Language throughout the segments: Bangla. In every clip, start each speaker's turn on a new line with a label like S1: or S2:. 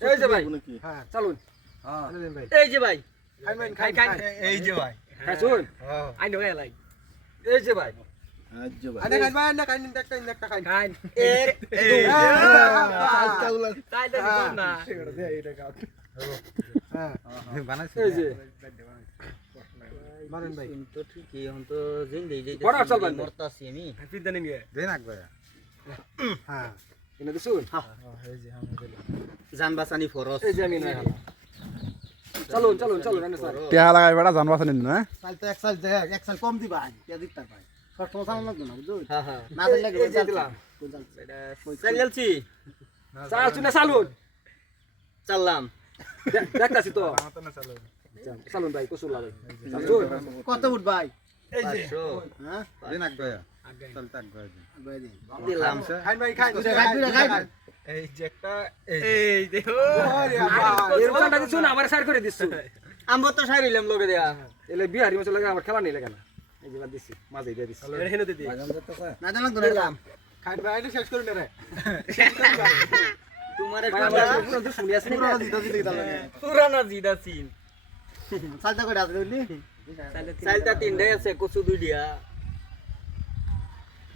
S1: এই যে ভাই।
S2: হ্যাঁ।
S1: চালুন।
S2: হ্যাঁ।
S1: এই যে ভাই।
S2: খাই
S1: খাই,
S2: খাই
S1: খাই।
S2: খাই।
S3: এই যে ভাই।
S1: হ্যাঁ শুন
S2: হ্যাঁ।
S1: I know. এলাই এই যে ভাই।
S2: আরে হ্যাঁ হ্যাঁ
S1: এনে দিছুন
S4: জান বাঁচানি ফরস
S1: এই যে আমি নাই হালা চালুন চালুন চালুন এনে স্যার
S5: লাগাই না
S2: সাল তো এক সাল এক সাল কম দিবা কে দিতে পাই সাল লাগবে না
S4: হ্যাঁ হ্যাঁ।
S2: না দিলে
S1: এই যে দিলাম।
S4: এটা
S1: চালুন
S4: চাললাম।
S1: দেখতাছি তো।
S3: আমার তো না চালু
S1: চালুন ভাই কসুর লাগে
S2: কত উঠ ভাই?
S3: এই যে।
S2: হ্যাঁ
S3: দেন একবার চলতে একবার
S2: ভাই
S4: দিলাম
S2: খাই ভাই খাই খাই খাই খাই
S3: এই যে একটা এই
S1: এই দেখো
S2: ওরে বাবা
S1: এর উঠানটা দিছুন আমার সাইড করে দিছু
S4: আমি তো সারিলাম লোকে দেয়া
S1: এলে বিহারি মতো লাগে আমার খেলা নেই লাগে না এই যে বাদ দিছি মাঝে দিয়ে দিছি এটা হেনে দিদি
S2: না জানা তো দিলাম খাই ভাই এটা শেষ করে নে রে
S4: তোমার
S1: ভাই, পুরো তো শুনি আছে
S2: পুরো দিতে দিতে দিতে লাগে
S4: পুরানা জিদা সিন
S2: সালটা করে আছে বুঝলি?
S4: চাইলটা তিনটাই আছে কচু দুই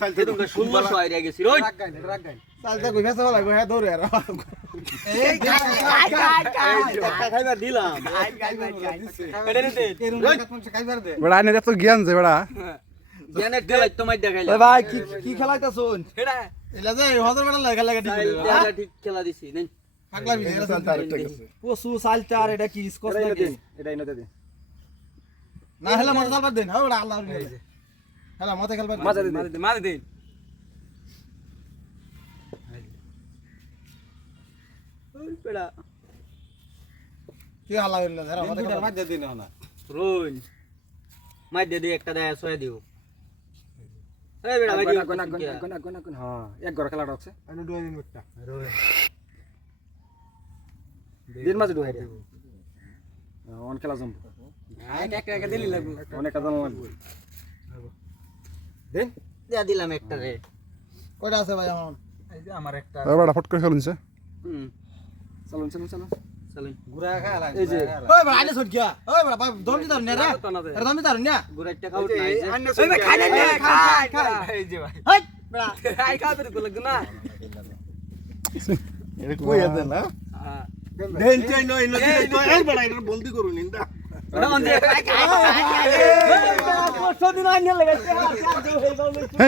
S4: হে দুঙ্গো ষোলোশো হাইরে গেছি রই
S2: সালটা কই হেসা ভাই গো হে দৌড়ে আর
S4: এই খাইবার দিলাম।
S5: বেড়া এনে এত জ্ঞান যে বেড়া।
S4: জ্ঞানের ঠেলাই তোমার দেখাইলাম।
S2: ভাই কি কি খেলাইতাছুন
S1: এটা
S2: এলা যে হজর বেলা লাগা লাগা ঠিক
S4: চাইল দেয়া ঠিক খেলা দিছি নেন।
S2: পাগলা বি পশু সালটা আর এটা কি স্কচ
S1: এটা এনে
S2: নাকি
S1: দিন এটা এনে দিন
S2: না হেলা খেলবার দেন আল্লাহর হেলা মতে খেলবার
S1: মাঝে দিন। মাঝে দিন
S4: ওই
S2: কি হালা হইল ধরা মতে খেলবার
S3: মাঝে দিন না
S4: রোন মাই দে দে একটা দেয়া ছয় দিও। এই বেড়া ভাই
S1: গনা গনা গনা গনা গনা গনা হ্যাঁ এক ঘর খেলাটা আছে
S2: আনু দুই দিন মুটটা
S1: দিন মাঝে ঢুকাই দে অন খেলা জম
S4: একটা একটা দিলি লাগবো।
S1: অনেক কাজ লাগবে দিন
S4: দেয়া দিলাম একটা রে
S2: কয়টা আছে ভাই এখন
S3: এই যে আমার একটা
S5: ও বেড়া ফট করে খেলুনছে
S4: হুম
S1: চলুন চলুন চলুন
S4: চলেন
S3: গুড়া খা লাগে
S1: এই যে
S2: ওই বড় আইলে ছুট গিয়া ওই বড় বাপ দম দিতার নে রে
S1: তো না দে
S2: এর দম দিতার না
S4: গুড়া একটা যে
S1: ওই খাই না খাই খাই
S3: এই যে ভাই
S2: হাই বড়
S1: খাই খাই তো লাগবে না
S3: এটা কই আছে না
S1: হ্যাঁ
S3: দেন চাই নই নই তো এই বড় এটা বলদি করুন ইন্দা
S4: খাই
S1: আইনে লাগাইছে